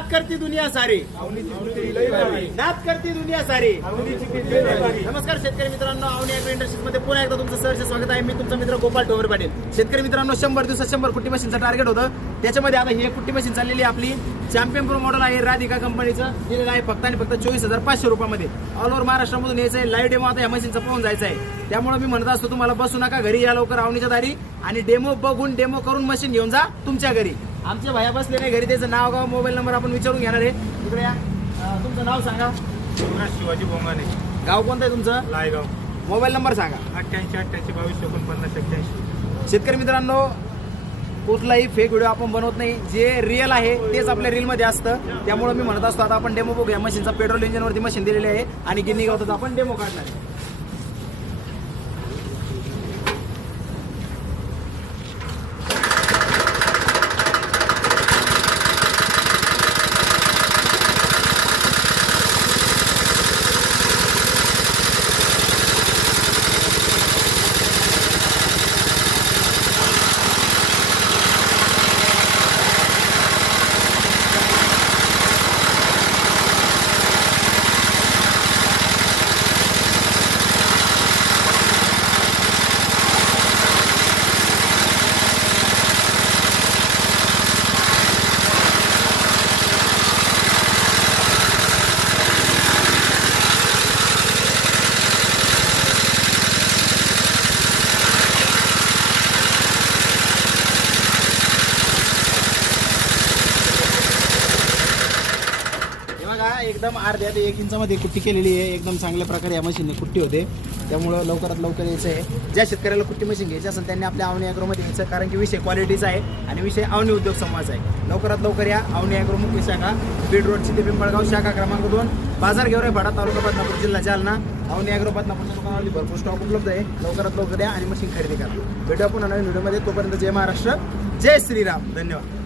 नाद करती दुनिया सारी, नाद करती दुनिया सारी। नमस्कार शेतकरी मित्रांनो, अवनी ॲग्रो इंडस्ट्रीज मध्ये पुन्हा एकदा तुमचं सहर्ष स्वागत आहे। मी तुमचा मित्र गोपाल ठोंबरे पाटील। शेतकरी मित्रांनो, 100 दिवसात 100 कुट्टी मशीनचं टार्गेट होतं। त्याच्यामध्ये आता ही कुट्टी मशीन चाललेली आपली चॅम्पियन प्रो मॉडेल आहे, राधिका कंपनीचं दिलेलं आहे फक्त आणि फक्त 24,500 रुपयामध्ये। ऑल ओव्हर महाराष्ट्रामधून यायचं आहे। लाईव्ह डेमो आता या मशीनचा पाहून जायचं आहे। त्यामुळे मी म्हणत असतो तुम्हाला बसू नका, घरी या लवकर अवनीच्या दारी आणि डेमो बघून डेमो करून मशीन घेऊन जा तुमच्या घरी। आमचे भाया बसले नाही घरी, त्याचं नाव गाव मोबाईल नंबर आपण विचारून घेणार आहे। इकडे या, तुमचं नाव सांगा। शिवाजी बोंगाने, गाव कोणतं आहे तुमचं? लायगाव। मोबाईल नंबर सांगा। 88 88 22 49 81। शेतकरी मित्रांनो, कुठलाही फेक व्हिडिओ आपण बनवत नाही, जे रिअल आहे तेच आपल्या रीलमध्ये असतं। त्यामुळे मी म्हणत असतो आता आपण डेमो बघूया मशीनचा। पेट्रोल इंजिनवरती मशीन दिलेली आहे आणि गिन्नी गावतात आपण डेमो काढणार आहे। एकदम अर्ध्या ते 1 इंचामध्ये कुट्टी केलेली आहे। एकदम चांगल्या प्रकारे या मशीनने कुट्टी होते। त्यामुळं लवकरात लवकर यायचं आहे। ज्या शेतकऱ्याला कुट्टी मशीन घ्यायची असेल त्यांनी आपल्या अवनी ॲग्रोमध्ये यायचं, कारण की विषय क्वालिटीचा आहे आणि विषय अवनी उद्योग समूहाचा आहे। लवकरात लवकर या अवनी ॲग्रो मुख्य शाखा, बीड रोडची ते पिंपळगाव, शाखा क्रमांक 2, बाजार गेवराई फाटा, तालुका बदनापूर, जिल्हा जालना। अवनी ॲग्रो बदनापूरच्या दुकानावरती भरपूर स्टॉक उपलब्ध आहे। लवकरात लवकर या आणि मशीन खरेदी करा। भेटू पुन्हा नवीन व्हिडिओमध्ये। तोपर्यंत जय महाराष्ट्र, जय श्रीराम, धन्यवाद।